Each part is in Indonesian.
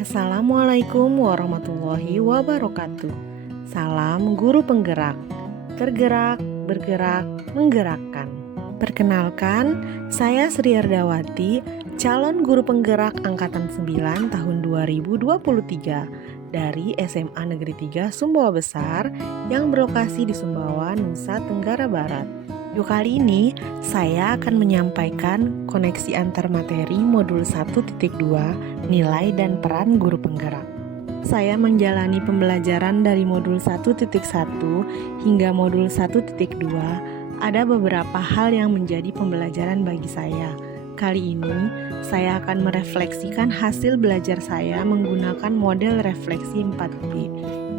Assalamualaikum warahmatullahi wabarakatuh. Salam guru penggerak. Tergerak, bergerak, menggerakkan. Perkenalkan, saya Sri Ardawati, calon guru penggerak angkatan 9 tahun 2023 dari SMA Negeri 3 Sumbawa Besar yang berlokasi di Sumbawa, Nusa Tenggara Barat. Yuk, kali ini saya akan menyampaikan koneksi antar materi modul 1.2 nilai dan peran guru penggerak. Saya menjalani pembelajaran dari modul 1.1 hingga modul 1.2. Ada beberapa hal yang menjadi pembelajaran bagi saya. Kali ini saya akan merefleksikan hasil belajar saya menggunakan model refleksi 4P,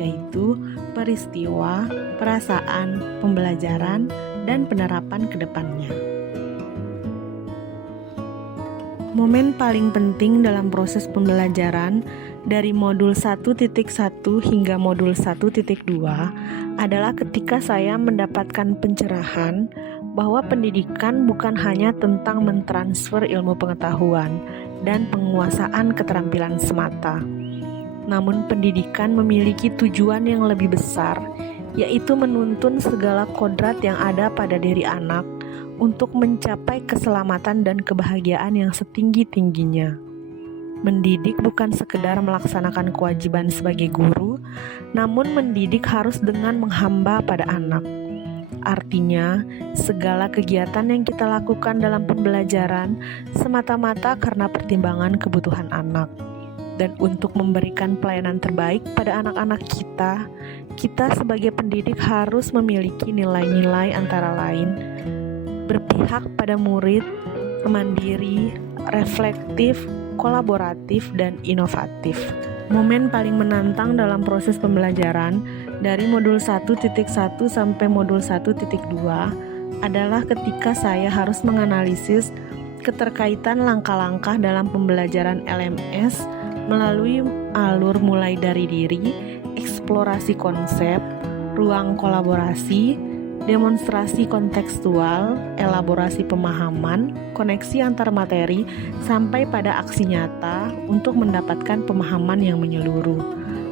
yaitu peristiwa, perasaan, pembelajaran, dan penerapan ke depannya. Momen paling penting dalam proses pembelajaran dari modul 1.1 hingga modul 1.2 adalah ketika saya mendapatkan pencerahan bahwa pendidikan bukan hanya tentang mentransfer ilmu pengetahuan dan penguasaan keterampilan semata, namun pendidikan memiliki tujuan yang lebih besar, yaitu menuntun segala kodrat yang ada pada diri anak untuk mencapai keselamatan dan kebahagiaan yang setinggi-tingginya. Mendidik bukan sekedar melaksanakan kewajiban sebagai guru, namun mendidik harus dengan menghamba pada anak. Artinya, segala kegiatan yang kita lakukan dalam pembelajaran semata-mata karena pertimbangan kebutuhan anak. Dan untuk memberikan pelayanan terbaik pada anak-anak kita sebagai pendidik harus memiliki nilai-nilai antara lain berpihak pada murid, mandiri, reflektif, kolaboratif, dan inovatif. Momen paling menantang dalam proses pembelajaran dari modul 1.1 sampai modul 1.2 adalah ketika saya harus menganalisis keterkaitan langkah-langkah dalam pembelajaran LMS melalui alur mulai dari diri, eksplorasi konsep, ruang kolaborasi, demonstrasi kontekstual, elaborasi pemahaman, koneksi antar materi, sampai pada aksi nyata untuk mendapatkan pemahaman yang menyeluruh.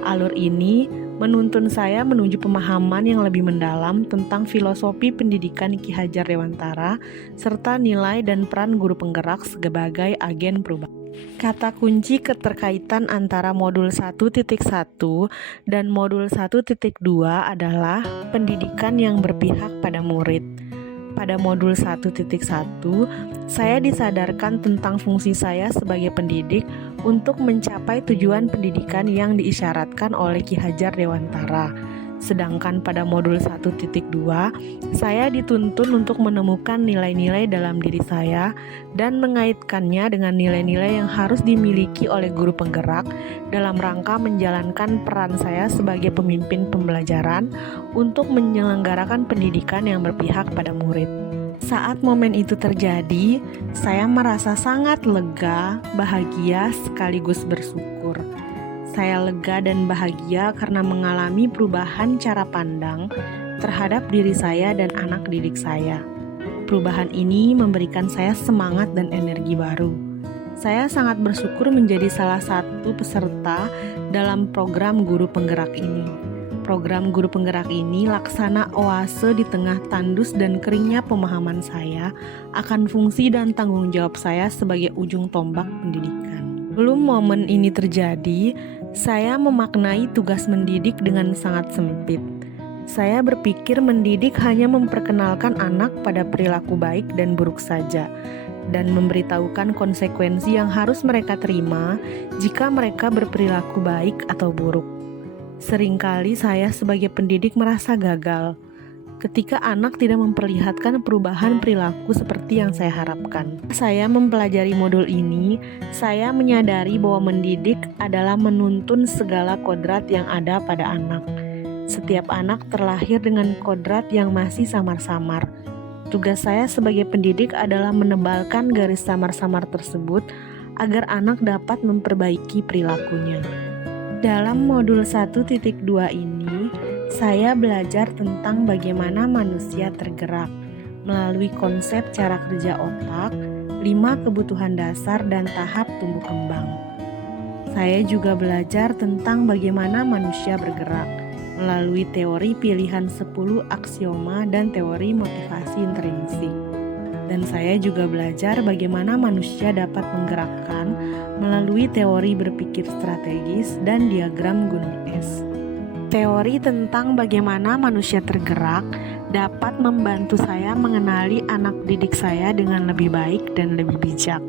Alur ini menuntun saya menuju pemahaman yang lebih mendalam tentang filosofi pendidikan Ki Hajar Dewantara, serta nilai dan peran guru penggerak sebagai agen perubahan. Kata kunci keterkaitan antara modul 1.1 dan modul 1.2 adalah pendidikan yang berpihak pada murid. Pada modul 1.1, saya disadarkan tentang fungsi saya sebagai pendidik untuk mencapai tujuan pendidikan yang diisyaratkan oleh Ki Hajar Dewantara. Sedangkan pada modul 1.2, saya dituntun untuk menemukan nilai-nilai dalam diri saya dan mengaitkannya dengan nilai-nilai yang harus dimiliki oleh guru penggerak dalam rangka menjalankan peran saya sebagai pemimpin pembelajaran untuk menyelenggarakan pendidikan yang berpihak pada murid. Saat momen itu terjadi, saya merasa sangat lega, bahagia, sekaligus bersyukur. Saya lega dan bahagia karena mengalami perubahan cara pandang terhadap diri saya dan anak didik saya. Perubahan ini memberikan saya semangat dan energi baru. Saya sangat bersyukur menjadi salah satu peserta dalam program guru penggerak ini. Program guru penggerak ini laksana oase di tengah tandus dan keringnya pemahaman saya akan fungsi dan tanggung jawab saya sebagai ujung tombak pendidikan. Sebelum momen ini terjadi, saya memaknai tugas mendidik dengan sangat sempit. Saya berpikir mendidik hanya memperkenalkan anak pada perilaku baik dan buruk saja, dan memberitahukan konsekuensi yang harus mereka terima jika mereka berperilaku baik atau buruk. Seringkali saya sebagai pendidik merasa gagal ketika anak tidak memperlihatkan perubahan perilaku seperti yang saya harapkan. Saya mempelajari modul ini, saya menyadari bahwa mendidik adalah menuntun segala kodrat yang ada pada anak. Setiap anak terlahir dengan kodrat yang masih samar-samar. Tugas saya sebagai pendidik adalah menebalkan garis samar-samar tersebut agar anak dapat memperbaiki perilakunya. Dalam modul 1.2 ini, saya belajar tentang bagaimana manusia tergerak melalui konsep cara kerja otak, 5 kebutuhan dasar dan tahap tumbuh kembang. Saya juga belajar tentang bagaimana manusia bergerak melalui teori pilihan 10 aksioma dan teori motivasi intrinsik. Dan saya juga belajar bagaimana manusia dapat menggerakkan melalui teori berpikir strategis dan diagram gunung es. Teori tentang bagaimana manusia tergerak dapat membantu saya mengenali anak didik saya dengan lebih baik dan lebih bijak,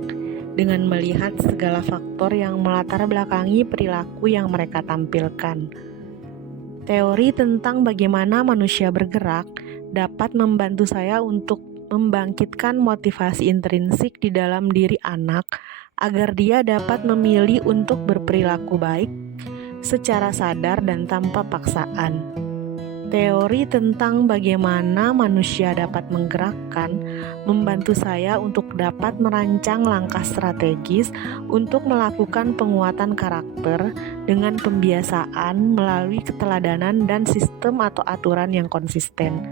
dengan melihat segala faktor yang melatar belakangi perilaku yang mereka tampilkan. Teori tentang bagaimana manusia bergerak dapat membantu saya untuk membangkitkan motivasi intrinsik di dalam diri anak agar dia dapat memilih untuk berperilaku baik secara sadar dan tanpa paksaan. Teori tentang bagaimana manusia dapat menggerakkan membantu saya untuk dapat merancang langkah strategis untuk melakukan penguatan karakter dengan pembiasaan melalui keteladanan dan sistem atau aturan yang konsisten.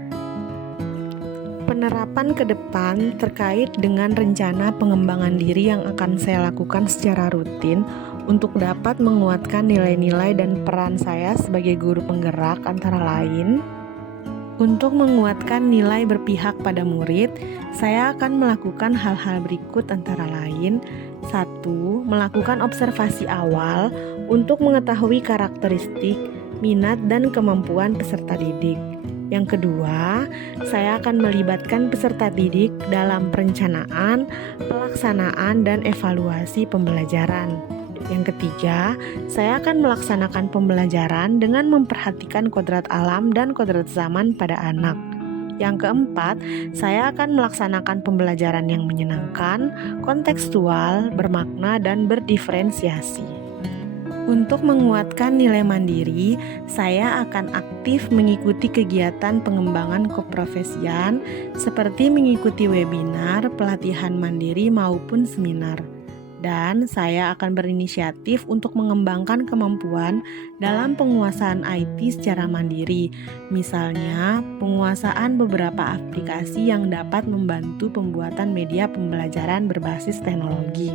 Penerapan ke depan terkait dengan rencana pengembangan diri yang akan saya lakukan secara rutin untuk dapat menguatkan nilai-nilai dan peran saya sebagai guru penggerak antara lain. Untuk menguatkan nilai berpihak pada murid, saya akan melakukan hal-hal berikut antara lain. 1. Melakukan observasi awal untuk mengetahui karakteristik, minat, dan kemampuan peserta didik. Yang kedua, saya akan melibatkan peserta didik dalam perencanaan, pelaksanaan, dan evaluasi pembelajaran. Yang ketiga, saya akan melaksanakan pembelajaran dengan memperhatikan kodrat alam dan kodrat zaman pada anak. Yang keempat, saya akan melaksanakan pembelajaran yang menyenangkan, kontekstual, bermakna, dan berdiferensiasi. Untuk menguatkan nilai mandiri, saya akan aktif mengikuti kegiatan pengembangan keprofesian seperti mengikuti webinar, pelatihan mandiri maupun seminar. Dan saya akan berinisiatif untuk mengembangkan kemampuan dalam penguasaan IT secara mandiri. Misalnya, penguasaan beberapa aplikasi yang dapat membantu pembuatan media pembelajaran berbasis teknologi.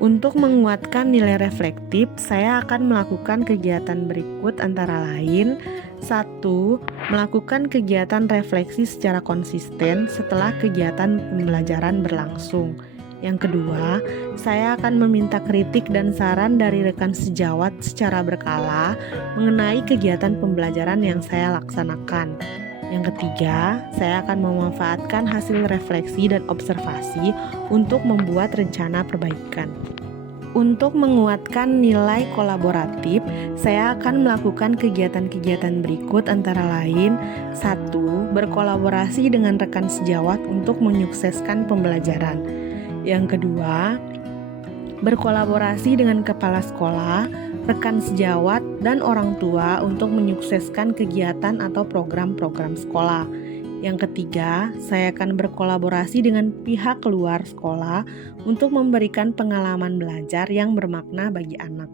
Untuk menguatkan nilai reflektif, saya akan melakukan kegiatan berikut antara lain. 1. Melakukan kegiatan refleksi secara konsisten setelah kegiatan pembelajaran berlangsung. Yang kedua, saya akan meminta kritik dan saran dari rekan sejawat secara berkala mengenai kegiatan pembelajaran yang saya laksanakan. Yang ketiga, saya akan memanfaatkan hasil refleksi dan observasi untuk membuat rencana perbaikan. Untuk menguatkan nilai kolaboratif, saya akan melakukan kegiatan-kegiatan berikut antara lain. 1. Berkolaborasi dengan rekan sejawat untuk menyukseskan pembelajaran. Yang kedua, berkolaborasi dengan kepala sekolah, rekan sejawat, dan orang tua untuk menyukseskan kegiatan atau program-program sekolah. Yang ketiga, saya akan berkolaborasi dengan pihak luar sekolah untuk memberikan pengalaman belajar yang bermakna bagi anak.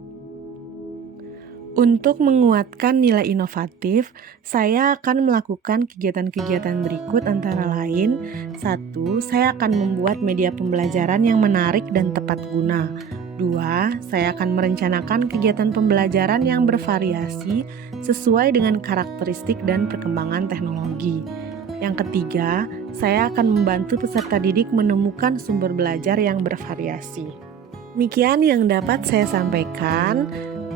Untuk menguatkan nilai inovatif, saya akan melakukan kegiatan-kegiatan berikut antara lain. 1. Saya akan membuat media pembelajaran yang menarik dan tepat guna. 2. Saya akan merencanakan kegiatan pembelajaran yang bervariasi sesuai dengan karakteristik dan perkembangan teknologi. Yang ketiga, saya akan membantu peserta didik menemukan sumber belajar yang bervariasi. Demikian yang dapat saya sampaikan.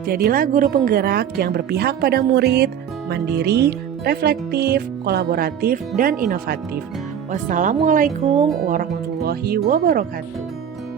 Jadilah guru penggerak yang berpihak pada murid, mandiri, reflektif, kolaboratif, dan inovatif. Wassalamualaikum warahmatullahi wabarakatuh.